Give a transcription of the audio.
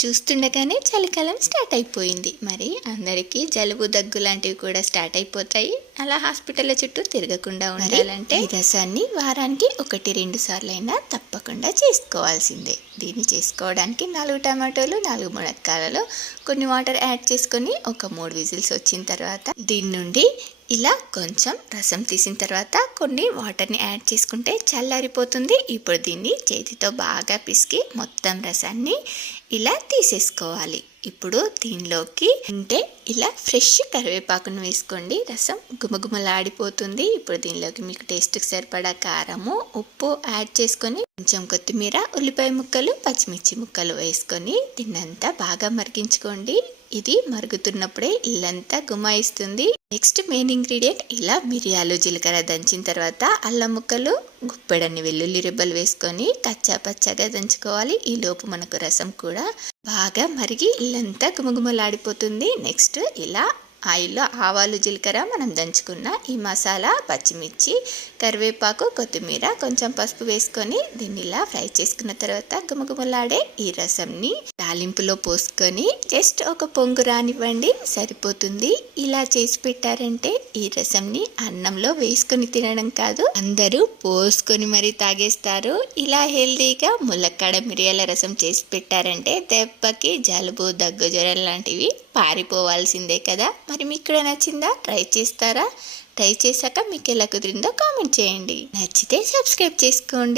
చూస్తుండగానే చలికాలం స్టార్ట్ అయిపోయింది. మరి అందరికీ జలుబు దగ్గు లాంటివి కూడా స్టార్ట్ అయిపోతాయి. అలా హాస్పిటల్ చుట్టూ తిరగకుండా ఉండాలంటే ఈ రసాన్ని వారానికి ఒకటి రెండు సార్లు అయినా తప్పకుండా చేసుకోవాల్సిందే. దీన్ని చేసుకోవడానికి నాలుగు టమాటోలు నాలుగు మునక్కాయలలో కొన్ని వాటర్ యాడ్ చేసుకొని ఒక మూడు విజిల్స్ వచ్చిన తర్వాత దీని నుండి ఇలా కొంచెం రసం తీసిన తర్వాత కొన్ని వాటర్ని యాడ్ చేసుకుంటే చల్లారిపోతుంది. ఇప్పుడు దీన్ని చేతితో బాగా పిసికి మొత్తం రసాన్ని ఇలా తీసేసుకోవాలి. ఇప్పుడు దీనిలోకి అంటే ఇలా ఫ్రెష్ కరివేపాకును వేసుకోండి. రసం గుమగుమలాడిపోతుంది. ఇప్పుడు దీనిలోకి మీకు టేస్ట్కి సరిపడా కారము ఉప్పు యాడ్ చేసుకొని కొంచెం కొత్తిమీర ఉల్లిపాయ ముక్కలు పచ్చిమిర్చి ముక్కలు వేసుకొని దీన్నంతా బాగా మరిగించుకోండి. ఇది మరుగుతున్నప్పుడే ఇల్లంతా గుమాయిస్తుంది. నెక్స్ట్ మెయిన్ ఇంగ్రీడియంట్ ఇలా మిరియాలు జీలకర్ర దంచిన తర్వాత అల్లం ముక్కలు గుప్పెడన్ని వెల్లుల్లి రెబ్బలు వేసుకొని కచ్చా పచ్చగా దంచుకోవాలి. ఈ లోపు మనకు రసం కూడా బాగా మరిగి ఇల్లంతా గుమగుమలాడిపోతుంది. నెక్స్ట్ ఇలా ఆయిల్లో ఆవాలు జీలకర్ర మనం దంచుకున్న ఈ మసాలా పచ్చిమిర్చి కరివేపాకు కొత్తిమీర కొంచెం పసుపు వేసుకొని దీన్ని ఇలా ఫ్రై చేసుకున్న తర్వాత గుమగుమలాడే ఈ రసంని తాలింపులో పోసుకొని జస్ట్ ఒక పొంగు రానివ్వండి సరిపోతుంది. ఇలా చేసి పెట్టారంటే ఈ రసంని అన్నంలో వేసుకొని తినడం కాదు అందరూ పోసుకొని మరీ తాగేస్తారు. ఇలా హెల్తీగా ములక్కాడ మిరియాల రసం చేసి పెట్టారంటే దెబ్బకి జలుబు దగ్గు జ్వరం లాంటివి పారిపోవాల్సిందే కదా? మరి మీకు కూడా నచ్చిందా? ట్రై చేస్తారా? ట్రై చేశాక మీకు ఎలా కుదిరిందో కామెంట్ చేయండి. నచ్చితే సబ్స్క్రైబ్ చేసుకోండి.